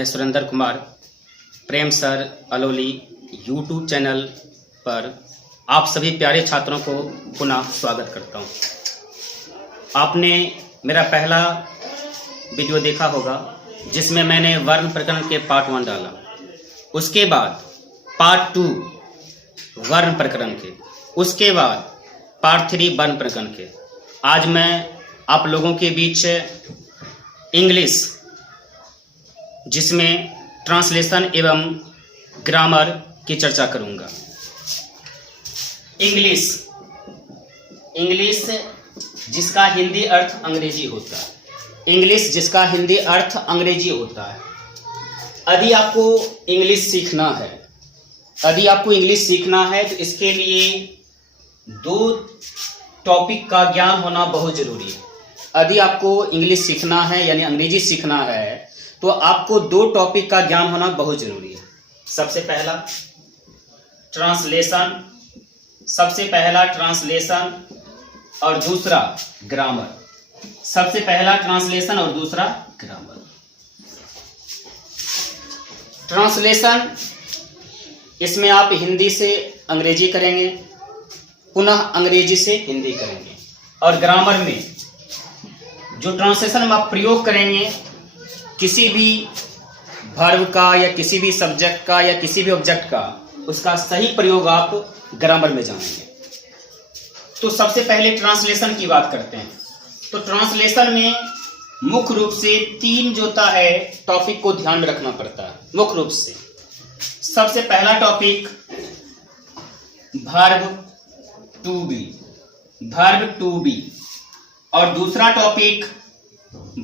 मैं Surendra Kumar Prem sir अलोली YouTube channel पर आप सभी प्यारे छात्रों को पुनः स्वागत करता हूं। आपने मेरा पहला वीडियो देखा होगा जिसमें मैंने वर्ण प्रकरण के पार्ट 1 डाला। उसके बाद पार्ट 2 वर्ण प्रकरण के, उसके बाद पार्ट 3 वर्ण प्रकरण के। आज मैं आप लोगों के बीच इंग्लिश जिसमें ट्रांसलेशन एवं ग्रामर की चर्चा करूंगा। इंग्लिश जिसका हिंदी अर्थ अंग्रेजी होता है। इंग्लिश जिसका हिंदी अर्थ अंग्रेजी होता है। यदि आपको इंग्लिश सीखना है तो इसके लिए 2 टॉपिक का ज्ञान होना बहुत जरूरी है। यदि आपको इंग्लिश सीखना है यानी अंग्रेजी सीखना है तो आपको 2 टॉपिक का ज्ञान होना बहुत जरूरी है। सबसे पहला ट्रांसलेशन और दूसरा ग्रामर। सबसे पहला ट्रांसलेशन और दूसरा ग्रामर। ट्रांसलेशन, इसमें आप हिंदी से अंग्रेजी करेंगे, पुनः अंग्रेजी से हिंदी करेंगे। और ग्रामर में जो ट्रांसलेशन में आप प्रयोग करेंगे किसी भी वर्ब का या किसी भी सब्जेक्ट का या किसी भी ऑब्जेक्ट का, उसका सही प्रयोग आप ग्रामर में जानेंगे। तो सबसे पहले ट्रांसलेशन की बात करते हैं। तो ट्रांसलेशन में मुख्य रूप से 3 जो होता है टॉपिक को ध्यान में रखना पड़ता है। मुख्य रूप से सबसे पहला टॉपिक वर्ब टू बी और दूसरा टॉपिक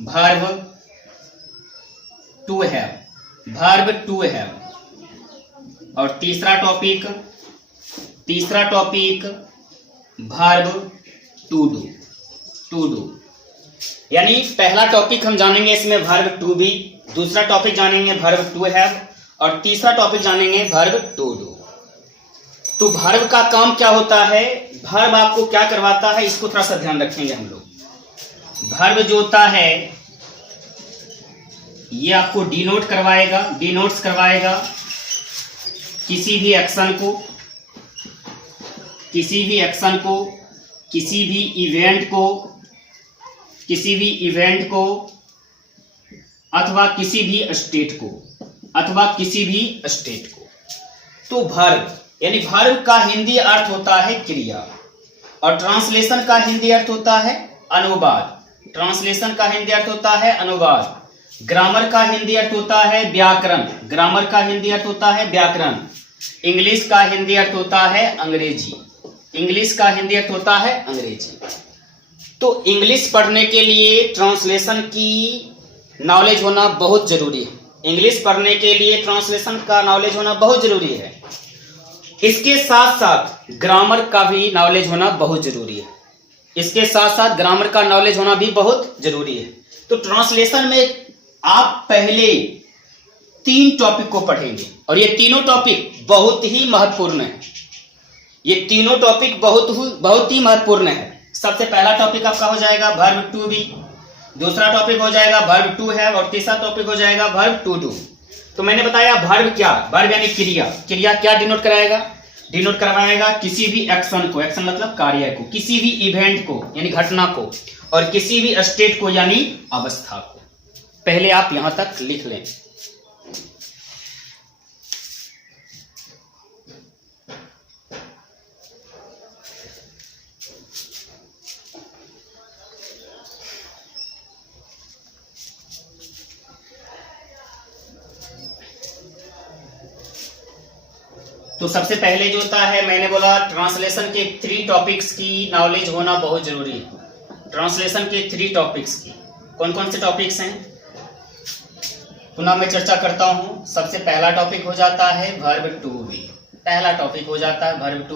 वर्ब टू हैव और तीसरा टॉपिक वर्ब टू डू। यानी पहला टॉपिक हम जानेंगे इसमें वर्ब टू बी, दूसरा टॉपिक जानेंगे वर्ब टू हैव और तीसरा टॉपिक जानेंगे वर्ब टू डू। तो वर्ब का काम क्या होता है, वर्ब आपको क्या करवाता है, इसको थोड़ा सा ध्यान रखेंगे हम लोग। वर्ब जो होता है ये आपको डिनोट्स करवाएगा किसी भी एक्शन को, किसी भी इवेंट को अथवा किसी भी स्टेट को। तो वर्ब यानी वर्ब का हिंदी अर्थ होता है क्रिया और ट्रांसलेशन का हिंदी अर्थ होता है अनुवाद। ग्रामर का हिंदी अर्थ होता है व्याकरण। इंग्लिश का हिंदी अर्थ होता है अंग्रेजी। तो इंग्लिश पढ़ने के लिए ट्रांसलेशन की नॉलेज होना बहुत जरूरी है। इसके साथ साथ ग्रामर का भी नॉलेज होना बहुत जरूरी है। तो ट्रांसलेशन में आप पहले 3 टॉपिक को पढ़ेंगे और ये तीनों टॉपिक बहुत ही महत्वपूर्ण है। सबसे पहला टॉपिक आपका हो जाएगा वर्ब टू बी, दूसरा टॉपिक हो जाएगा वर्ब टू हैव और तीसरा टॉपिक हो जाएगा वर्ब टू डू। तो मैंने बताया वर्ब यानी क्रिया क्या डिनोट करवाएगा किसी भी एक्शन को, एक्शन मतलब कार्य को, किसी भी इवेंट को यानी घटना को और किसी भी स्टेट को यानी अवस्था को। पहले आप यहां तक लिख लें। तो सबसे पहले जो होता है, मैंने बोला ट्रांसलेशन के 3 टॉपिक्स की नॉलेज होना बहुत जरूरी है। ट्रांसलेशन के 3 टॉपिक्स की कौन कौन से टॉपिक्स हैं पुनः मैं चर्चा करता हूं। सबसे पहला टॉपिक हो जाता है वर्ब टू बी, दूसरा टॉपिक हो जाता है वर्ब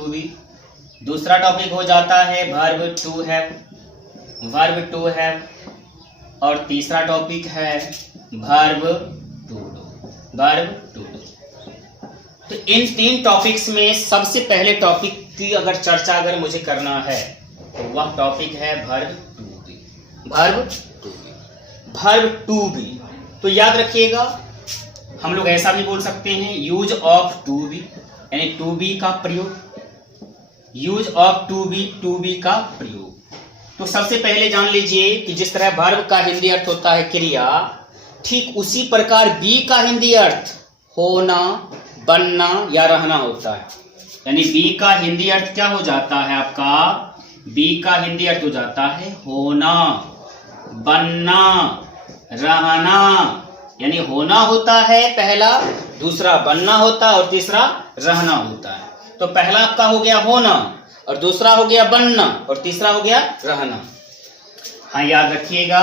टू हैव और तीसरा टॉपिक है वर्ब टू डू। तो इन 3 टॉपिक्स में सबसे पहले टॉपिक की अगर मुझे करना है तो वह टॉपिक है वर्ब टू बी। तो याद रखिएगा हम लोग ऐसा भी बोल सकते हैं यूज ऑफ टू बी, यानी टू बी का प्रयोग, यूज ऑफ टू बी का प्रयोग। तो सबसे पहले जान लीजिए कि जिस तरह वर्ब का हिंदी अर्थ होता है क्रिया, ठीक उसी प्रकार बी का हिंदी अर्थ होना, बनना या रहना होता है। यानी बी का हिंदी अर्थ क्या हो जाता है आपका, बी का हिंदी अर्थ हो जाता है होना, बनना, रहना। यानी होना होता है पहला, दूसरा बनना होता है और तीसरा रहना होता है। तो पहला आपका हो गया होना और दूसरा हो गया बनना और तीसरा हो गया रहना। हाँ याद रखिएगा,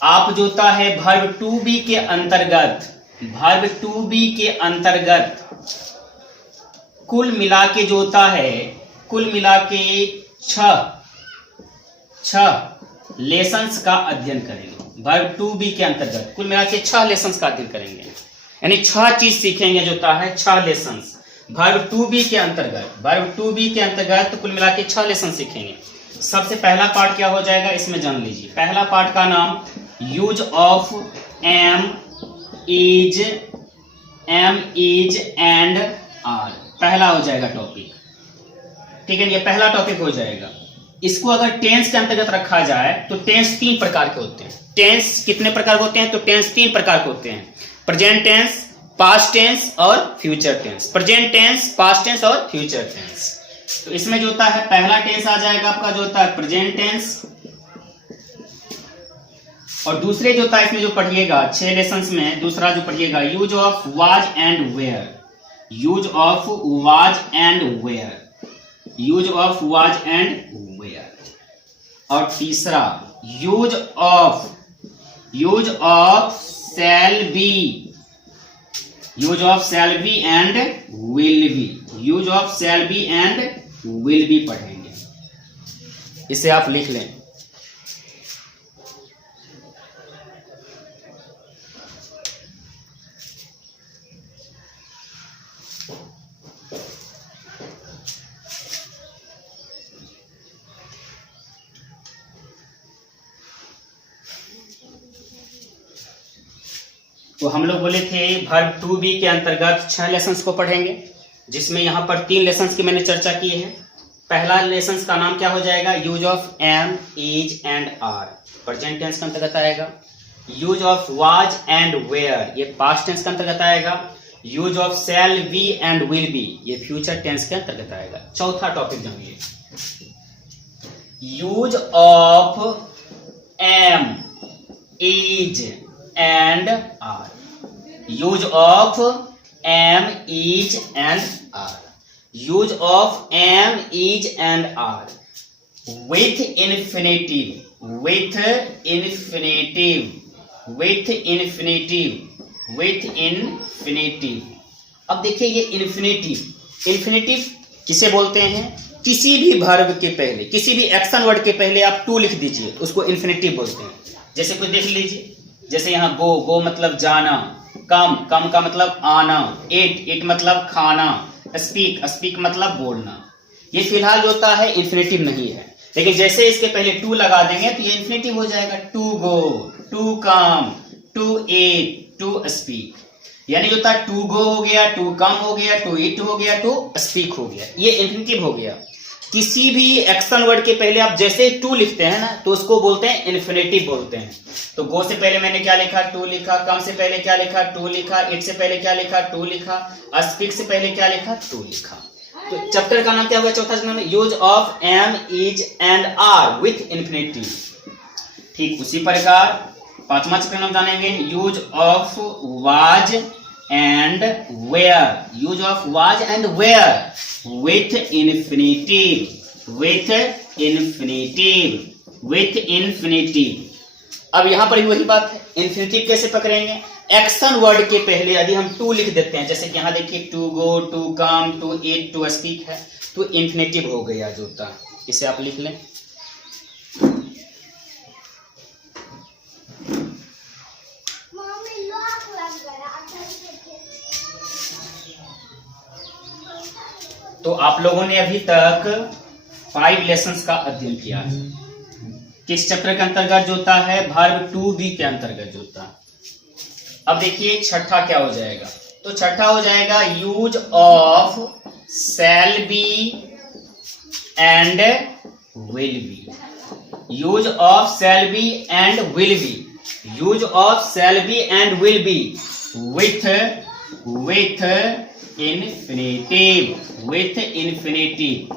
आप जो होता है वर्ब टू बी के अंतर्गत, वर्ब टू बी के अंतर्गत कुल मिला के जो होता है, कुल मिला के छह लेसन्स का अध्ययन करेंगे। वर्ब टू बी के अंतर्गत कुल मिला के 6 लेसन्स का अध्ययन करेंगे, यानी 6 चीज सीखेंगे जो होता है 6 लेसन्स वर्ब टू बी के अंतर्गत। वर्ब टू बी के अंतर्गत तो कुल मिला के 6 लेसन सीखेंगे। सबसे पहला पार्ट क्या हो जाएगा इसमें जान लीजिए। पहला पार्ट का नाम use of am, is and are, पहला हो जाएगा टॉपिक। ठीक है, ये पहला टॉपिक हो जाएगा। इसको अगर टेंस के अंतर्गत रखा जाए तो टेंस 3 प्रकार के होते हैं। टेंस कितने प्रकार के होते हैं, तो टेंस 3 प्रकार के होते हैं, प्रेजेंट टेंस, पास्ट टेंस और future tense. Present tense, past tense और फ्यूचर टेंस। तो इसमें जो होता है पहला टेंस आ जाएगा आपका जो होता है प्रेजेंट टेंस, और दूसरे जो होता है इसमें जो पढ़िएगा 6 लेसन्स में दूसरा जो पढ़िएगा use of was and were, use of was and were, use of was and were. और तीसरा use of shall be, use of shall be and will be, use of shall be and will be पढ़ेंगे। इसे आप लिख लें। तो हम लोग बोले थे वर्ब टू बी के अंतर्गत 6 लेसन्स को पढ़ेंगे, जिसमें यहाँ पर 3 लेसन्स की मैंने चर्चा की है। पहला लेसन्स का नाम क्या हो जाएगा, use of am, is and are, present tense के अंतर्गत आएगा। Use of was and were, ये पास्ट टेंस के अंतर्गत आएगा। Use of shall be and will be, ये फ्यूचर टेंस के अंतर्गत आएगा। चौथा टॉपिक जानिए, use of am, is and are, use of am, is and are, use of am, is and are with infinitive, with infinitive, with infinitive, with infinitive. अब देखिए ये infinitive, infinitive किसे बोलते हैं, किसी भी वर्ब के पहले, किसी भी एक्शन वर्ड के पहले आप टू लिख दीजिए, उसको इन्फिनेटिव बोलते हैं। जैसे कुछ देख लीजिए, जैसे यहाँ गो, गो मतलब जाना, कम, कम का मतलब आना, इट मतलब खाना, स्पीक, स्पीक मतलब बोलना। ये फिलहाल जो होता है इन्फिनेटिव नहीं है, लेकिन जैसे इसके पहले टू लगा देंगे तो ये इन्फिनेटिव हो जाएगा। To go, to come, to eat, to speak. यानी जो होता है टू गो हो गया, टू कम हो गया, टू ईट हो गया, टू स्पीक हो गया, ये इन्फिनेटिव हो गया। किसी भी एक्शन वर्ड के पहले आप जैसे टू लिखते हैं ना तो उसको बोलते हैं इन्फिनेटिव बोलते हैं। तो गो से पहले मैंने क्या लिखा, टू लिखा, कम से पहले क्या लिखा, टू लिखा, इट से पहले क्या लिखा, टू लिखा, स्पीक से पहले क्या लिखा, टू लिखा। तो चैप्टर का नाम क्या हुआ, चौथा नाम use of am, is and are with infinitive. ठीक उसी प्रकार पांचवा चैप्टर नाम जानेंगे, use of was and were, use of was and were with infinitive, with infinitive, with infinitive। अब यहां पर भी वही बात है, इन्फिनेटिव कैसे पकड़ेंगे, एक्शन वर्ड के पहले यदि हम टू लिख देते हैं, जैसे कि यहां देखिए to go, to come, to eat, to speak है, तो इन्फिनेटिव हो गया जो होता है। इसे आप लिख लें। तो आप लोगों ने अभी तक 5 लेसन्स का अध्ययन किया है। किस चैप्टर के अंतर्गत जो होता है, वर्ब टू बी के अंतर्गत जो होता है। अब देखिए छठा क्या हो जाएगा, तो छठा हो जाएगा use of shall be and will be. Use of shall be and will be, use of shall be and will B with infinitive, with infinitive,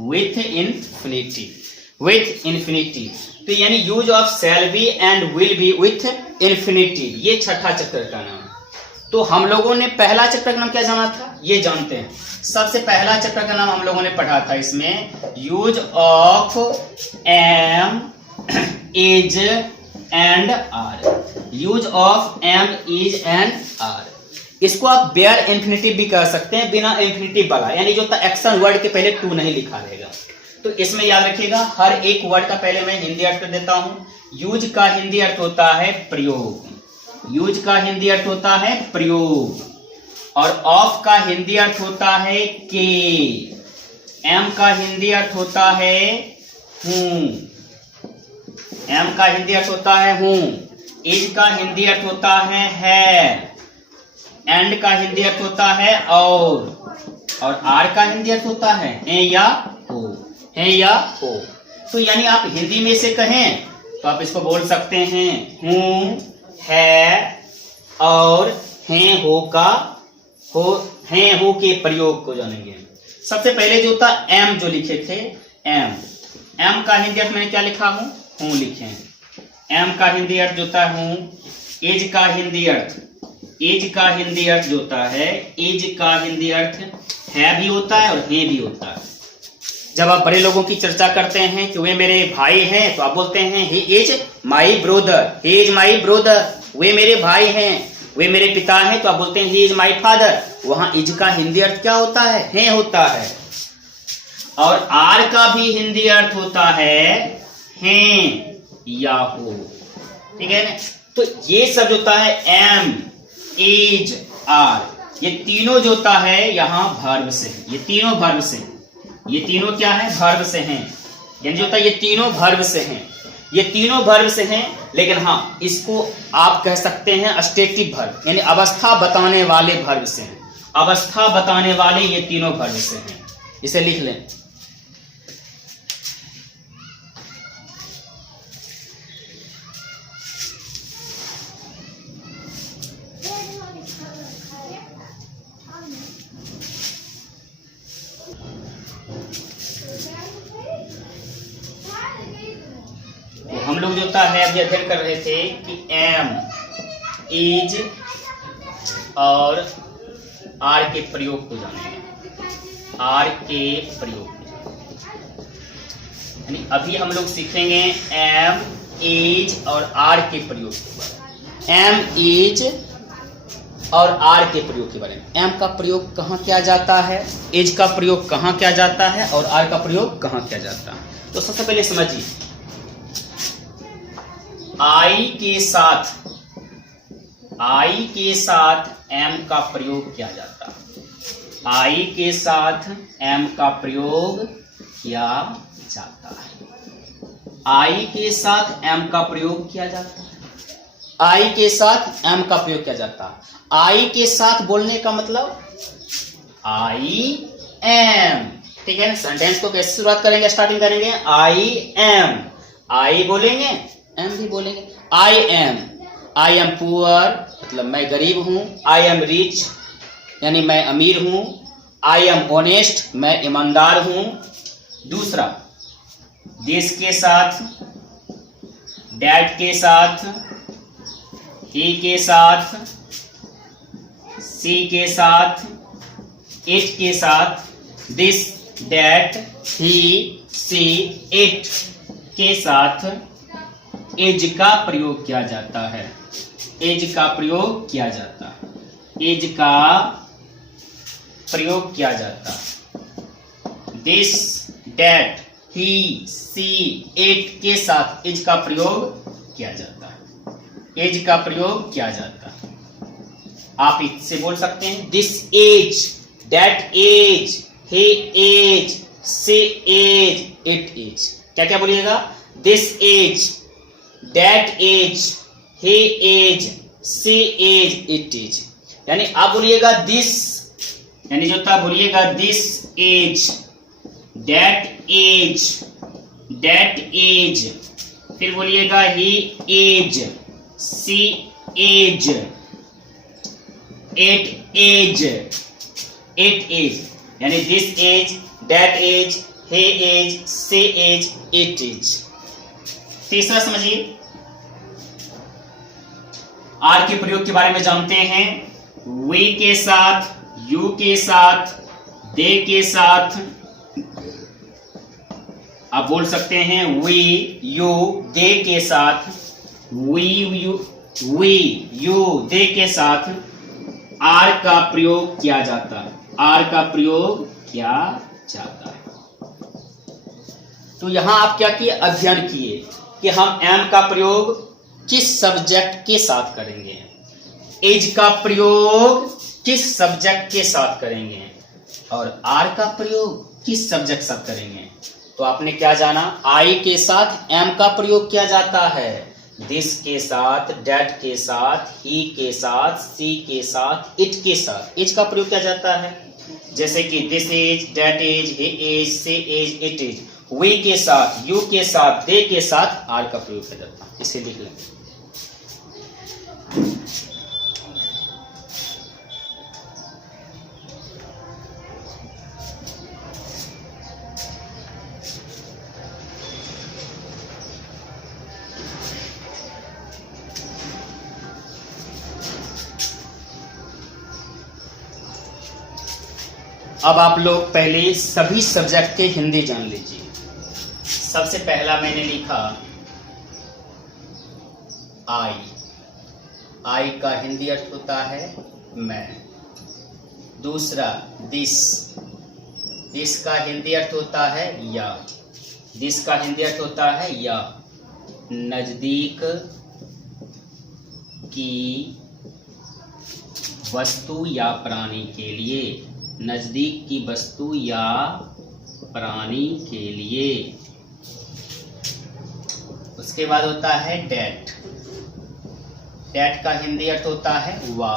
with infinitive, with infinitive। तो यानी use of shall be and will B with infinitive, ये छठा chapter का नाम। तो हम लोगों ने पहला चैप्टर का नाम क्या जाना था, ये जानते हैं। सबसे पहला चैप्टर का नाम हम लोगों ने पढ़ा था इसमें use of am, is and are, use of am, is and are. इसको आप बेयर इंफिनिटिव भी कह सकते हैं, बिना इंफिनिटिव वाला, यानी जो एक्शन वर्ड के पहले टू नहीं लिखा रहेगा। तो इसमें याद रखिएगा हर एक वर्ड का पहले मैं हिंदी अर्थ कर देता हूं। यूज का हिंदी अर्थ होता है प्रयोग, यूज का हिंदी अर्थ होता है प्रयोग, और ऑफ का हिंदी अर्थ होता है के, एम का हिंदी अर्थ होता है हूं, एम का हिंदी अर्थ होता है हूं, इज का हिंदी अर्थ होता है, एंड का हिंदी अर्थ होता है और आर का हिंदी अर्थ होता है या हो, है या हो। तो यानी आप हिंदी में से कहें तो आप इसको बोल सकते हैं हूं, है और हैं, हो का हो, हैं हो के प्रयोग को जानेंगे। सबसे पहले जो था एम, जो लिखे थे एम, एम का हिंदी अर्थ मैंने क्या लिखा हूं लिखे, एम का हिंदी अर्थ जो होता है हूं। इज का हिंदी अर्थ, इज का हिंदी अर्थ जो होता है, इज का हिंदी अर्थ है भी होता है और हे भी होता है। जब आप बड़े लोगों की चर्चा करते हैं कि वे मेरे भाई हैं तो आप बोलते हैं he is my brother, he is my brother, वे मेरे भाई हैं, वे मेरे पिता हैं तो आप बोलते हैं ही इज माई फादर। वहां इज का हिंदी अर्थ क्या होता है होता है। और आर का भी हिंदी अर्थ होता है हैं या हो, ठीक है ना। तो ये सब जो होता है एम, इज, आर, ये तीनों जो होता है यहाँ वर्ब से, ये तीनों वर्ब से, ये तीनों क्या है वर्ब से हैं, यानी जो होता है ये तीनों वर्ब से हैं, ये तीनों वर्ब से हैं। लेकिन हाँ, इसको आप कह सकते हैं स्टेटिव वर्ब, यानी अवस्था बताने वाले वर्ब से हैं, अवस्था बताने वाले ये तीनों वर्ब से हैं। इसे लिख लें, हम लोग जो होता है अभी अध्ययन कर रहे थे कि एम, इज और आर के प्रयोग को जानेंगे, आर के प्रयोग यानी अभी हम लोग सीखेंगे एम, इज और आर के प्रयोग के बारे में, एम, इज और आर के प्रयोग के बारे में। एम का प्रयोग कहाँ किया जाता है, इज का प्रयोग कहाँ किया जाता है और आर का प्रयोग कहाँ किया जाता है। तो सबसे पहले समझिए, आई के साथ, आई के साथ एम का प्रयोग किया जाता है, आई के साथ एम का प्रयोग किया जाता है, आई के साथ एम का प्रयोग किया जाता है, आई के साथ एम का प्रयोग किया जाता है। आई के साथ बोलने का मतलब आई एम, ठीक है ना। सेंटेंस को कैसे शुरुआत करेंगे, स्टार्टिंग करेंगे आई एम, आई बोलेंगे, एम भी बोलेंगे। आई एम पुअर मतलब मैं गरीब हूं, आई एम रिच यानी मैं अमीर हूं, आई एम ऑनेस्ट मैं ईमानदार हूं। दूसरा, दिस के साथ, डैट के साथ, ही के साथ, सी के साथ, इट के साथ, this, that, he, she, it के साथ एज का प्रयोग किया जाता है, एज का प्रयोग किया जाता है, एज का प्रयोग किया जाता है। This, that, he, she, it के साथ एज का प्रयोग किया जाता है, एज का प्रयोग किया जाता है। आप इससे बोल सकते हैं this is, that is, he is, she is, it is. क्या क्या बोलिएगा, this is, that age, he age, she is it is, यानी आप बोलिएगा दिस, यानी जो था बोलिएगा दिस एज, दैट एज, फिर बोलिएगा he is, she is, it is, यानी this is, that is, he is, she is, it is. तीसरा समझिए, आर के प्रयोग के बारे में जानते हैं। वे के साथ, यू के साथ, दे के साथ आप बोल सकते हैं वी, यू, दे के साथ, वी, यू, दे के साथ आर का प्रयोग किया जाता है, आर का प्रयोग किया जाता है। तो यहां आप क्या किए, अध्ययन किए कि हम एम का प्रयोग किस सब्जेक्ट के साथ करेंगे, एज का प्रयोग किस सब्जेक्ट के साथ करेंगे और आर का प्रयोग किस सब्जेक्ट के साथ करेंगे। तो आपने क्या जाना, आई के साथ एम का प्रयोग किया जाता है, दिस के साथ, डेट के साथ, ही के साथ, सी के साथ, इट के साथ एज का प्रयोग किया जाता है। जैसे कि this is, that is, he is, she is, it is. We के साथ, यू के साथ, दे के साथ आर का प्रयोग किया जाता है। इसे लिख लें। अब आप लोग पहले सभी सब्जेक्ट के हिंदी जान लीजिए। सबसे पहला मैंने लिखा आई, आई का हिंदी अर्थ होता है मैं। दूसरा दिस, दिस का हिंदी अर्थ होता है या, दिस का हिंदी अर्थ होता है या। नजदीक की वस्तु या प्राणी के लिए, नजदीक की वस्तु या प्राणी के लिए। उसके बाद होता है डेट, डेट का हिंदी अर्थ होता है वह।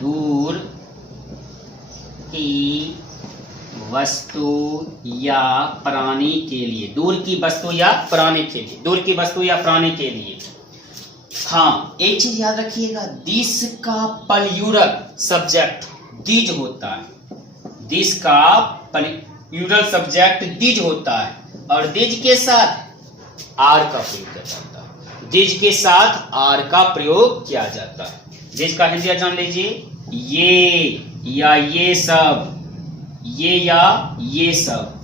दूर की वस्तु या प्राणी के लिए, दूर की वस्तु या प्राणी के लिए, दूर की वस्तु या प्राणी के लिए। हाँ, एक चीज याद रखिएगा, दिस का प्लूरल सब्जेक्ट दिज होता है, दिस का प्लूरल सब्जेक्ट दिज होता है और दिज के साथ आर का प्रयोग किया जाता है, दिज के साथ आर का प्रयोग किया जाता है। दिज का हिंदी जान लीजिए, ये या ये सब, ये या ये सब,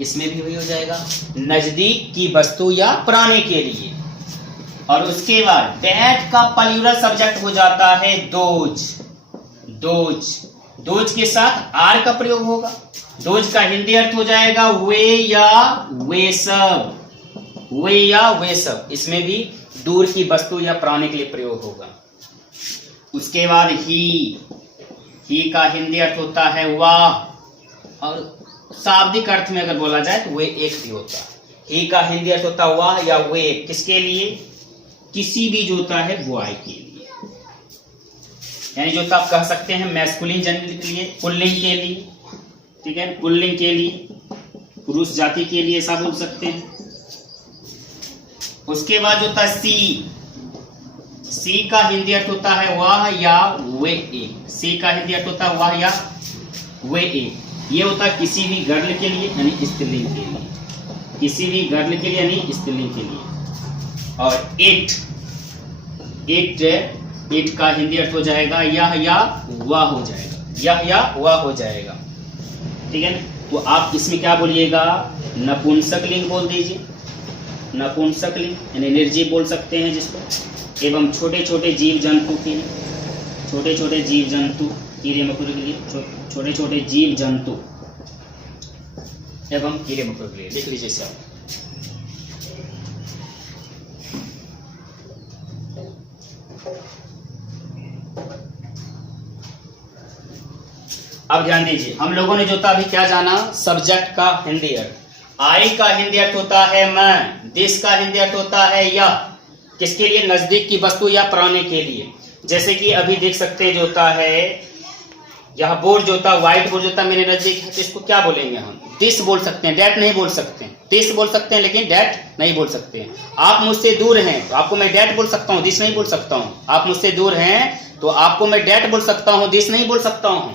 इसमें भी वही हो जाएगा, नजदीक की वस्तु या प्राणी के लिए। और उसके बाद दैट का प्लूरल सब्जेक्ट हो जाता है दोज, दोज, दोज के साथ आर का प्रयोग होगा। दोज का हिंदी अर्थ हो जाएगा वे या वे सब, वे या वे सब, इसमें भी दूर की वस्तु या प्राणी के लिए प्रयोग होगा। उसके बाद ही का हिंदी अर्थ होता है वाह, और शाब्दिक अर्थ में अगर बोला जाए तो वे एक भी होता है। ही का हिंदी अर्थ होता है वाह या वे, किसके लिए, किसी भी जो होता है बॉय के लिए, यानी जो आप कह सकते हैं मैस्कुलिन जेंडर के लिए, पुल्लिंग के लिए, ठीक है, पुल्लिंग के लिए, पुरुष जाति के लिए ऐसा बोल सकते हैं। उसके बाद जो होता है सी का हिंदी अर्थ होता है वह या वे एक, सी का हिंदी अर्थ होता है वह या वे एक। ये होता है किसी भी गर्ल के लिए यानी स्त्रीलिंग के लिए, किसी भी गर्ल के लिए यानी स्त्रीलिंग के लिए। और इट का हिंदी अर्थ हो जाएगा यह या वह हो जाएगा, यह या वह हो जाएगा, ठीक है ना। तो आप इसमें क्या बोलिएगा, नपुंसक लिंग बोल दीजिए, नपुंसक लिंग यानी निर्जीव बोल सकते हैं जिसको। एवं छोटे छोटे जीव जंतु के लिए, छोटे छोटे जीव जंतु, कीड़े मकोड़े के लिए, छोटे छोटे जीव जंतु एवं कीड़े मकोड़े के लिए लिख लीजिए इसे आप। अब ध्यान दीजिए, हम लोगों ने जो था अभी क्या जाना, सब्जेक्ट का हिंदी अर्थ। आई का हिंदी अर्थ होता है मैं, दिस का हिंदी अर्थ होता है यह, किसके लिए? नजदीक की वस्तु या प्राणी के लिए। जैसे कि अभी देख सकते हैं जो होता है, यहाँ बोर्ड जो होता है, व्हाइट बोर्ड जो होता है मेरे नजदीक है, तो इसको क्या बोलेंगे हम? दिस बोल सकते हैं, डैट नहीं बोल सकते हैं। दिस बोल सकते हैं लेकिन डैट नहीं बोल सकते हैं। आप मुझसे दूर हैं तो आपको मैं डैट बोल सकता हूँ, दिस नहीं बोल सकता हूँ। आप मुझसे दूर हैं तो आपको मैं डैट बोल सकता हूँ, दिस नहीं बोल सकता हूँ।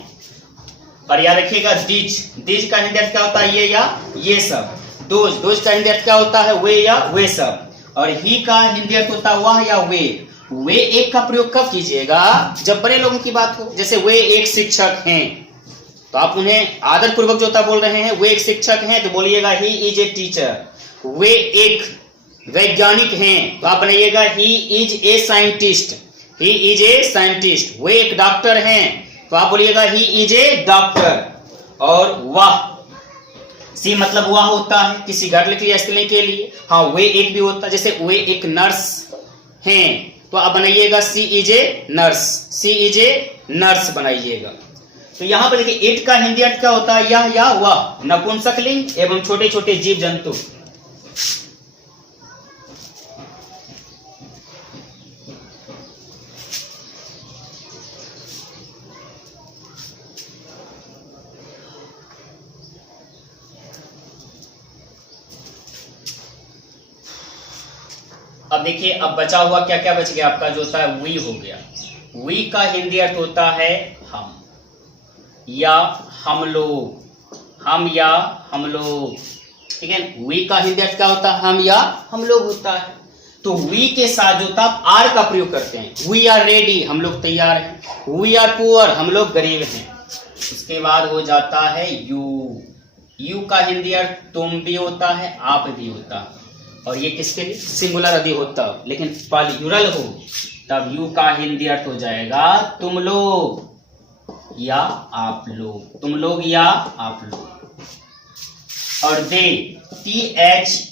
और याद रखिएगा दिज, दिज का हिंदी अर्थ क्या होता है? ये या ये सब। दोज, दोज का हिंदी अर्थ क्या होता है? वे या वे सब। और ही का हिंदी अर्थ होता है वह या वे। वे एक का प्रयोग कब कीजिएगा? जब बड़े लोगों की बात हो। जैसे वे एक शिक्षक हैं तो आप उन्हें आदर पूर्वक जो होता बोल रहे हैं, वे एक शिक्षक हैं तो बोलिएगा ही इज ए टीचर। वे एक वैज्ञानिक हैं तो आप बनाइएगा he is a scientist, he is a scientist. वे एक डॉक्टर हैं तो आप बोलिएगा ही इज ए डॉक्टर। और वाह, सी मतलब वह होता है किसी घर के लिए, स्त्रीलिंग के लिए। हाँ, वे एक भी होता है। जैसे वे एक नर्स हैं तो आप बनाइएगा she is a nurse, she is a nurse बनाइएगा। तो यहां पर देखिए इट का हिंदी अर्थ क्या होता है? यह या वह, नपुंसकलिंग एवं छोटे छोटे जीव जंतु। अब देखिए, अब बचा हुआ क्या क्या बच गया आपका? जो होता है वी हो गया। वी का हिंदी अर्थ होता है हम या हम लोग, हम या हम लोग, ठीक है। वी का हिंदी अर्थ क्या होता है? हम या हम लोग होता है। तो वी के साथ जो होता है आर का प्रयोग करते हैं। वी आर रेडी, हम लोग तैयार हैं। वी आर पुअर, हम लोग गरीब हैं। उसके बाद हो जाता है यू। यू का हिंदी अर्थ तुम भी होता है, आप भी होता है। और ये किसके लिए? सिंगुलर यदि होता लेकिन प्लूरल हो तब यू का हिंदी अर्थ हो जाएगा तुम लोग या आप लोग, तुम लोग या आप लोग। और दे, THEY,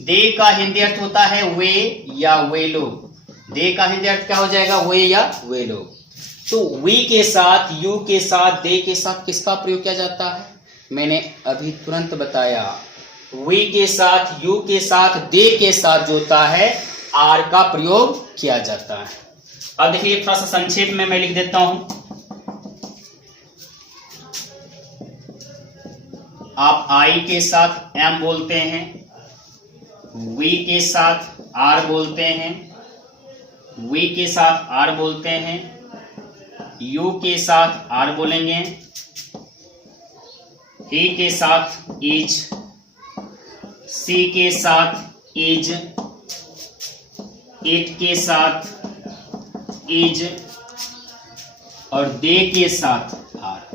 दे का हिंदी अर्थ होता है वे या वे लोग। दे का हिंदी अर्थ क्या हो जाएगा? वे या वे लोग। तो वी के साथ, यू के साथ, दे के साथ किसका प्रयोग किया जाता है? मैंने अभी तुरंत बताया। वी के साथ, यू के साथ, दे के साथ जो होता है आर का प्रयोग किया जाता है। अब देखिए थोड़ा सा संक्षेप में मैं लिख देता हूं। आप आई के साथ एम बोलते हैं, वी के साथ आर बोलते हैं, वी के साथ आर बोलते हैं, यू के साथ आर बोलेंगे, ही के साथ इज, सी के साथ इज, इट के साथ इज और दे के साथ आर।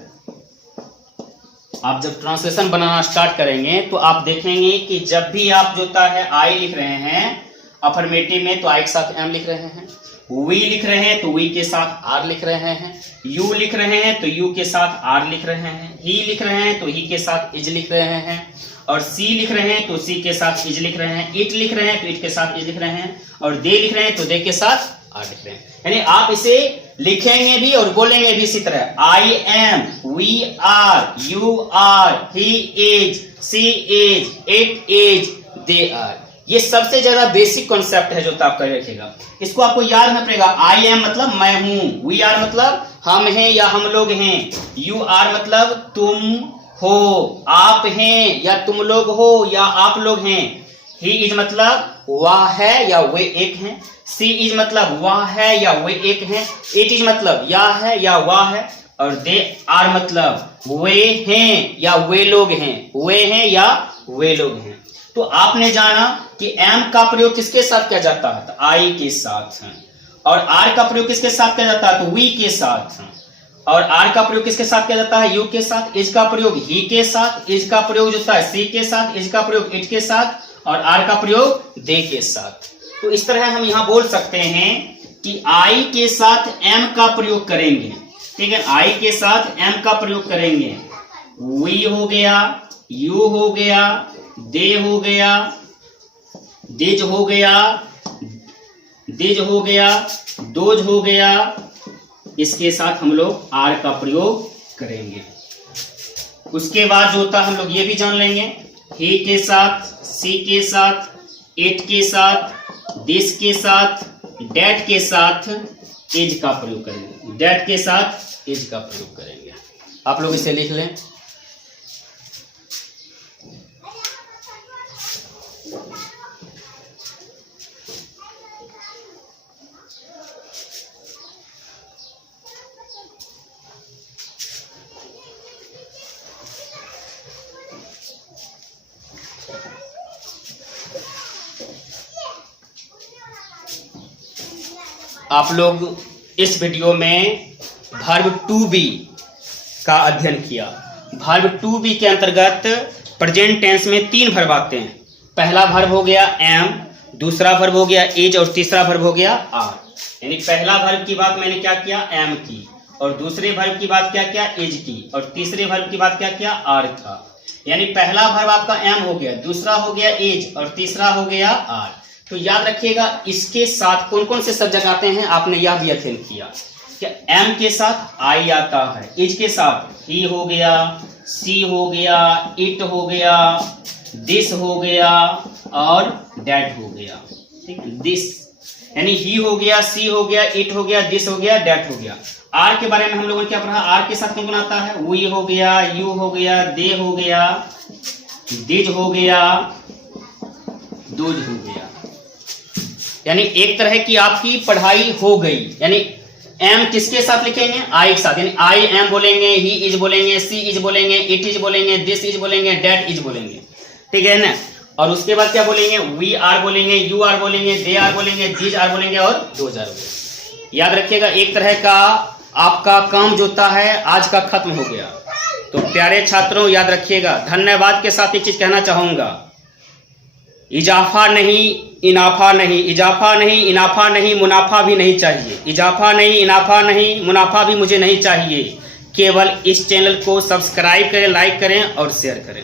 आप जब ट्रांसलेशन बनाना स्टार्ट करेंगे तो आप देखेंगे कि जब भी आप जो होता है आई लिख रहे हैं अफर्मेटिव में तो आई के साथ एम लिख रहे हैं, वी लिख रहे हैं तो वी के साथ आर लिख रहे हैं, यू लिख रहे हैं तो यू के साथ आर लिख रहे हैं, ही लिख रहे हैं तो ही के साथ इज लिख रहे हैं, और सी लिख रहे हैं तो सी के साथ इज लिख रहे हैं, इट लिख रहे हैं तो इट के साथ इज लिख रहे हैं, और दे लिख रहे हैं तो दे के साथ आर लिख रहे हैं। यानी आप इसे लिखेंगे भी और बोलेंगे भी इसी तरह। I am, we are, you are, he is, she is, it is, they are. ये सबसे ज्यादा बेसिक कॉन्सेप्ट है जो आप कर रखिएगा। इसको आपको याद रखना पड़ेगा। आई एम मतलब मैं हूं, वी आर मतलब हम हैं या हम लोग हैं, यू आर मतलब तुम हो, आप हैं या तुम लोग हो या आप लोग हैं, ही इज मतलब वह है या वे एक हैं, सी इज मतलब वह है या वे एक हैं, इट इज मतलब या है या वह है, और दे आर मतलब वे हैं या वे लोग हैं, वे हैं या वे लोग हैं। तो आपने जाना कि एम का प्रयोग किसके साथ किया जाता है? तो आई के साथ है। और आर का प्रयोग किसके साथ किया जाता है? तो वी के साथ है। और आर का प्रयोग किसके साथ किया जाता है? यू के साथ। इज का प्रयोग ही के साथ, इज का प्रयोग जो होता है सी के साथ, इज का प्रयोग इट के साथ, और आर का प्रयोग दे के साथ। तो इस तरह हम यहां बोल सकते हैं कि आई के साथ एम का प्रयोग करेंगे, ठीक है, आई के साथ एम का प्रयोग करेंगे। वी हो गया, यू हो गया, दे हो गया, दिज हो गया, दिज हो गया, दोज हो गया, इसके साथ हम लोग आर का प्रयोग करेंगे। उसके बाद जो होता है हम लोग ये भी जान लेंगे, ही के साथ, सी के साथ, इट के साथ, दिस के साथ डेट के साथ इज का प्रयोग करेंगे, डेट के साथ इज का प्रयोग करेंगे। आप लोग इसे लिख लें। आप लोग इस वीडियो में वर्ब टू बी का अध्ययन किया। वर्ब टू बी के अंतर्गत प्रेजेंट टेंस में 3 वर्ब आते हैं। पहला वर्ब हो गया एम, दूसरा वर्ब हो गया इज और तीसरा वर्ब हो गया आर। यानी पहला वर्ब की बात मैंने क्या किया, एम की, और दूसरे वर्ब की बात क्या किया, इज की, और तीसरे वर्ब की बात क्या किया, आर का। यानी पहला वर्ब आपका एम हो गया, दूसरा हो गया इज और तीसरा हो गया आर। तो याद रखिएगा इसके साथ कौन कौन से सब्जेक्ट आते हैं, आपने यह भी अध्ययन किया। क्या एम के साथ आई आता है, इज के साथ ही हो गया, सी हो गया, इट हो गया, दिस हो गया और डैट हो गया। ठीक है, दिस यानी ही हो गया, सी हो गया, इट हो गया, दिस हो गया, डैट हो गया। आर के बारे में हम लोगों ने क्या पढ़ा, आर के साथ कौन कौन आता है, वी हो गया, यू हो गया, दे हो गया, दिज हो गया, दूज हो गया। यानी एक तरह की आपकी पढ़ाई हो गई। यानी एम किसके साथ लिखेंगे, आई के साथ, यानी आई एम बोलेंगे, ही इज बोलेंगे, सी इज बोलेंगे, इट इज बोलेंगे, दिस इज बोलेंगे, डैट इज बोलेंगे। ठीक है ना। और उसके बाद क्या बोलेंगे, वी आर बोलेंगे, यू आर बोलेंगे, दे आर बोलेंगे, दीज आर बोलेंगे और दोज आर बोलेंगे। याद रखिएगा एक तरह का आपका काम जो होता है आज का खत्म हो गया। तो प्यारे छात्रों याद रखिएगा, धन्यवाद के साथ एक चीज कहना चाहूंगा, इजाफा नहीं इनाफा नहीं, इजाफा नहीं इनाफा नहीं, मुनाफा भी नहीं चाहिए। इजाफा नहीं इनाफा नहीं, मुनाफा भी मुझे नहीं चाहिए। केवल इस चैनल को सब्सक्राइब करें, लाइक करें और शेयर करें।